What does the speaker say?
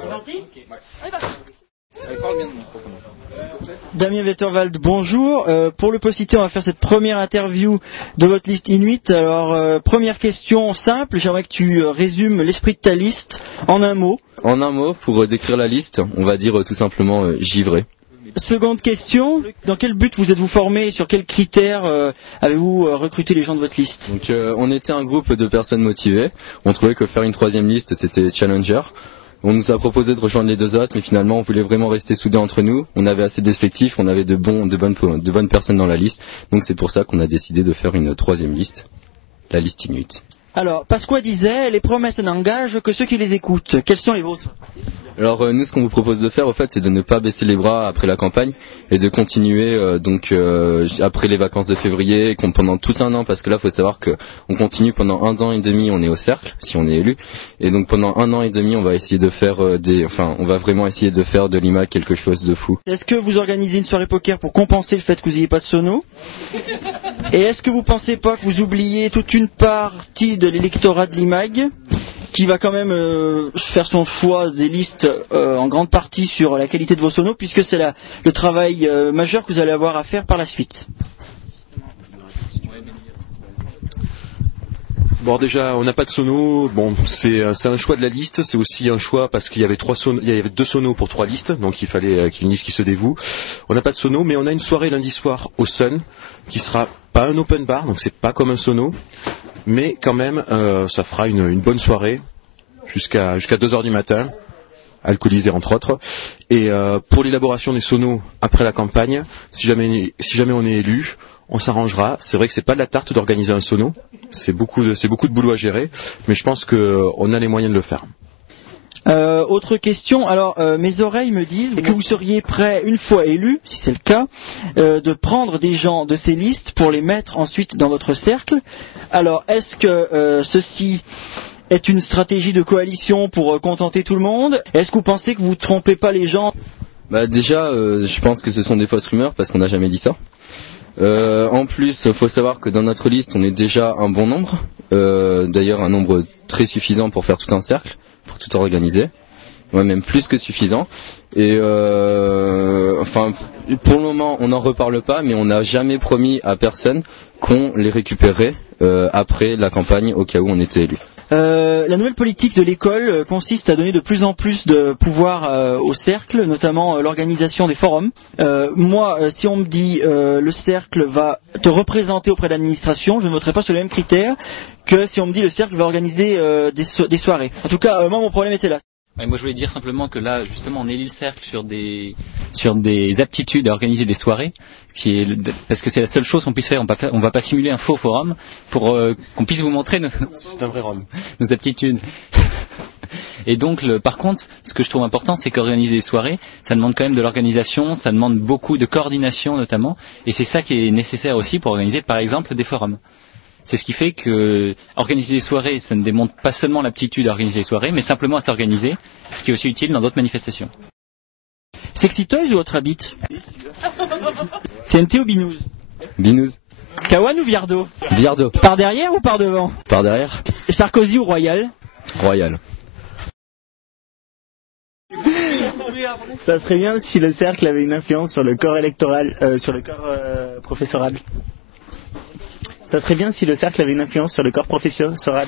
C'est parti ? Damien Wetterwald, bonjour. Pour le Postcité, on va faire cette première interview de votre liste Inuit. Alors, première question simple, j'aimerais que tu résumes l'esprit de ta liste en un mot. En un mot, pour décrire la liste, on va dire tout simplement givré. Seconde question, dans quel but vous êtes-vous formé et sur quels critères avez-vous recruté les gens de votre liste ? Donc, on était un groupe de personnes motivées. On trouvait que faire une troisième liste, c'était challenger. On nous a proposé de rejoindre les deux autres, mais finalement, on voulait vraiment rester soudés entre nous. On avait assez d'effectifs, on avait de bonnes personnes dans la liste. Donc, c'est pour ça qu'on a décidé de faire une troisième liste, la liste Inuit. Alors, Pasqua disait, les promesses n'engagent que ceux qui les écoutent. Quelles sont les vôtres ? Alors nous, ce qu'on vous propose de faire, au fait, c'est de ne pas baisser les bras après la campagne et de continuer après les vacances de février, pendant tout un an, parce que là, faut savoir que on continue pendant 1 an et demi, on est au cercle, si on est élu, et donc pendant 1 an et demi, on va essayer de faire on va vraiment essayer de faire de l'IMA quelque chose de fou. Est-ce que vous organisez une soirée poker pour compenser le fait que vous n'ayez pas de sono ? Et est-ce que vous pensez pas que vous oubliez toute une partie de l'électorat de l'IMAG qui va quand même faire son choix des listes en grande partie sur la qualité de vos sonos, puisque c'est le travail majeur que vous allez avoir à faire par la suite. Bon, déjà, on n'a pas de sono. Bon, c'est un choix de la liste. C'est aussi un choix parce qu'il y avait 2 sonos pour 3 listes, donc il fallait qu'il y ait une liste qui se dévoue. On n'a pas de sono, mais on a une soirée lundi soir au Sun qui sera pas un open bar, donc c'est pas comme un sono. Mais quand même, ça fera une bonne soirée jusqu'à 2h du matin, alcoolisé entre autres. Et pour l'élaboration des sonos après la campagne, si jamais on est élu, on s'arrangera. C'est vrai que c'est pas de la tarte d'organiser un sono, c'est beaucoup de boulot à gérer, mais je pense qu'on a les moyens de le faire. Autre question, alors mes oreilles me disent que vous seriez prêt, une fois élu, si c'est le cas, de prendre des gens de ces listes pour les mettre ensuite dans votre cercle. Alors, est-ce que ceci est une stratégie de coalition pour contenter tout le monde ? Est-ce que vous pensez que vous ne trompez pas les gens ? Déjà, je pense que ce sont des fausses rumeurs parce qu'on n'a jamais dit ça. En plus, il faut savoir que dans notre liste, on est déjà un bon nombre. D'ailleurs, un nombre très suffisant pour faire tout un cercle, pour tout organiser. Ouais, même plus que suffisant. Et pour le moment, on n'en reparle pas, mais on n'a jamais promis à personne qu'on les récupérerait après la campagne au cas où on était élu. La nouvelle politique de l'école consiste à donner de plus en plus de pouvoir au cercle, notamment l'organisation des forums. Moi, si on me dit le cercle va te représenter auprès de l'administration, je ne voterai pas sur les mêmes critères que si on me dit le cercle va organiser des soirées. En tout cas, moi, mon problème était là. Ouais, moi je voulais dire simplement que là justement on élit le cercle sur des aptitudes à organiser des soirées, parce que c'est la seule chose qu'on puisse faire. On va pas simuler un faux forum pour qu'on puisse vous montrer C'est un vrai rhum. nos aptitudes. Et donc par contre, ce que je trouve important, c'est qu'organiser des soirées, ça demande quand même de l'organisation, ça demande beaucoup de coordination notamment, et c'est ça qui est nécessaire aussi pour organiser par exemple des forums. C'est ce qui fait que organiser des soirées, ça ne démontre pas seulement l'aptitude à organiser des soirées, mais simplement à s'organiser, ce qui est aussi utile dans d'autres manifestations. Sexy Toys ou autre habit ? TNT ou Binous ? Binous. Kawan ou Viardot ? Viardot. Par derrière ou par devant ? Par derrière. Sarkozy ou Royal ? Royal. Ça serait bien si le cercle avait une influence sur le corps électoral, sur le corps professoral. Ça serait bien si le cercle avait une influence sur le corps professoral.